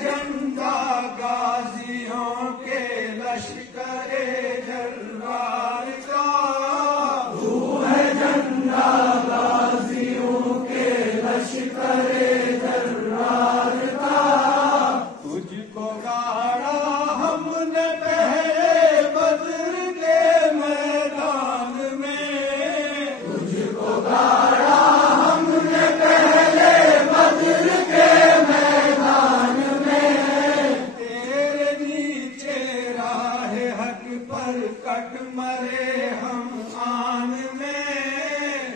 جھنڈا غازیوں کے لشکر جلوار کا، تو ہے جھنڈا غازیوں کے لشکر جلوار کا، تجھ کو گاڑا ہم نے پہلے بدر کے میدان میں، تجھ کو گاڑا ہم نے پہلے بدر کے میدان میں، تیرے نیچے راہ حق پر کٹ مرے ہم آن میں،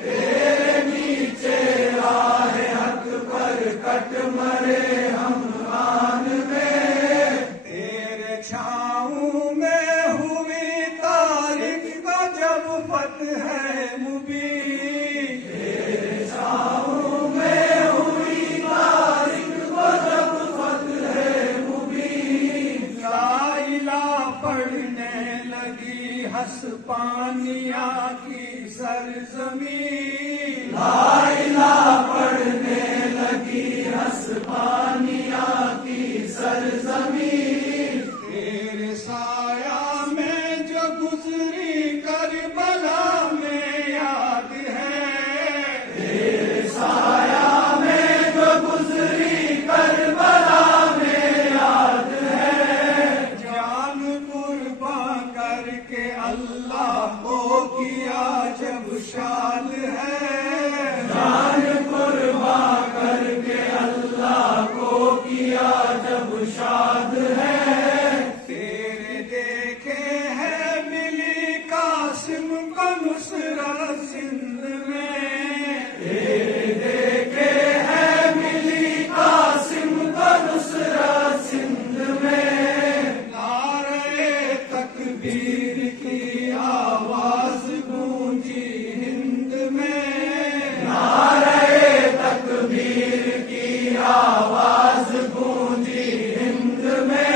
تیرے نیچے راہ حق پر کٹ مرے ہم آن میں، تیرے چھاؤں میں ہوئی تاریخ کا جب فتح مبین، تیرے چھاؤں میں ہوئی تاریخ کا جب فتح مبین، لا الہ پڑھنے لگی ہسپانیہ کی سرزمین، لا الہ پڑھنے لگی ہسپانیہ کی سرزمین، تیرے سایہ میں جو گزری کربلا میں یاد ہے، تیرے سایہ میں جو گزری کربلا میں یاد ہے، جان قربان کر کے اللہ کو کیا جب شاد ہے، جان قربان کر کے اللہ کو کیا جب شاد ہے، تیرے دیکھے ہیں ملی قاسم کو نصرت سندھ میں، تیرے دیکھے ہیں ملی قاسم کو نصرت سندھ میں، نعرے تکبیر کی آواز گونجی ہند میں، نعرے تکبیر کی آواز گونجی ہند میں،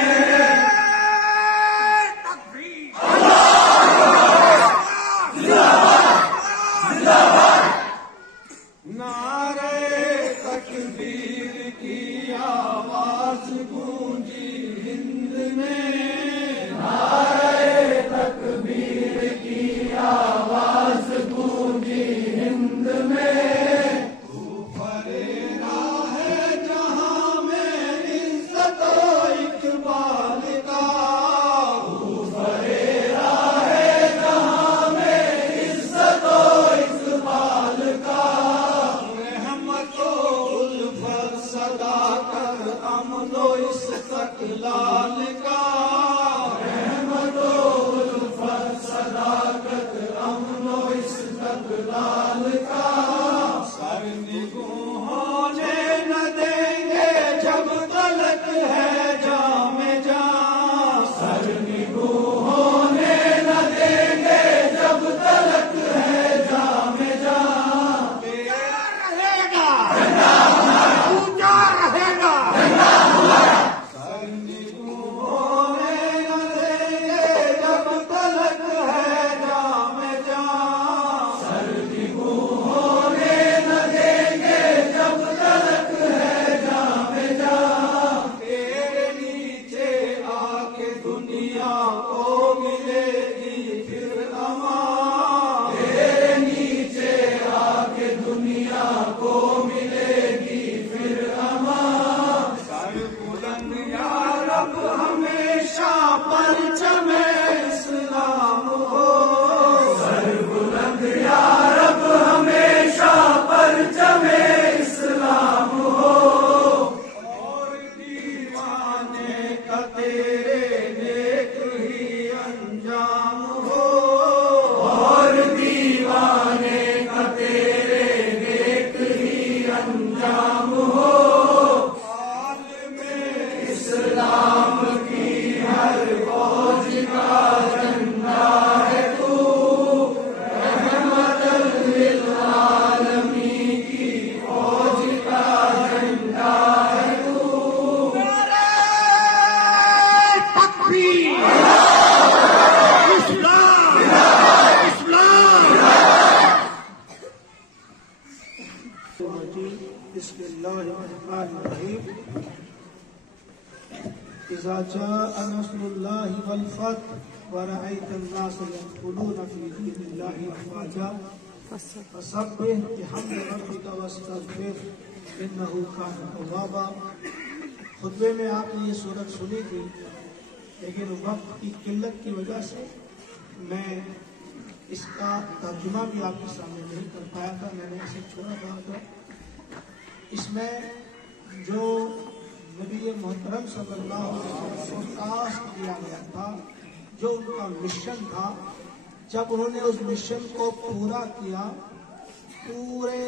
نعرے تکبیر کی آواز گونجی ہند میں، نعرے تکبیر کی آواز گونجی ہند میں، تو فریرا ہے جہاں میں عزت و اقبال کا، تو فریرا ہے جہاں میں عزت و اقبال کا، رحمت و الفت صداقت امن و استقلال کا، رحمت و الفت صداقت امن و استقلال کا، سر نگوں ہونے نہ دیں گے جب تلک ہے جام جان، سر نگوں ہونے نہ دیں گے جب تلک ہے جام جان، تیرا رہے گا اونچا رہے گا سر نگوں ہونے نہ دیں گے جب تلک ہے جام جان، سر نگوں ہونے نہ دیں گے جب تلک ہے جام جان، تیرے نیچے آ کے دنیا کو ملے گی پھر امان، تیرے نیچے آ کے دنیا کو ملے گی پھر امان، سر بلند یا رب ہمیشہ پرچم اسلام ہو، سر بلند یا رب ہمیشہ پرچم اسلام ہو، اور دیوانے کا تیرے نیک ہی انجام ہو، اور دیوانے کا تیرے نیک ہی انجام ہو، عالم اسلام کی ہر فوج کا جھنڈا ہے تو، رحمت للعالمین کی فوج کا جھنڈا ہے تو، اذا جاء نصر الله والفتح ورأيت الناس يدخلون في دين الله افواجا فسبح بحمد ربك واستغفر انه كان توابا. خطبے میں آپ نے یہ صورت سنی تھی، لیکن وقت کی قلت کی وجہ سے میں اس کا ترجمہ بھی آپ کے سامنے نہیں کر پایا تھا، میں نے اسے چھوڑا تھا۔ اس میں جو نبی محترم صلی اللہ علیہ وسلم کو ٹاسک دیا گیا تھا، جو ان کا مشن تھا، جب انہوں نے اس مشن کو پورا کیا، پورے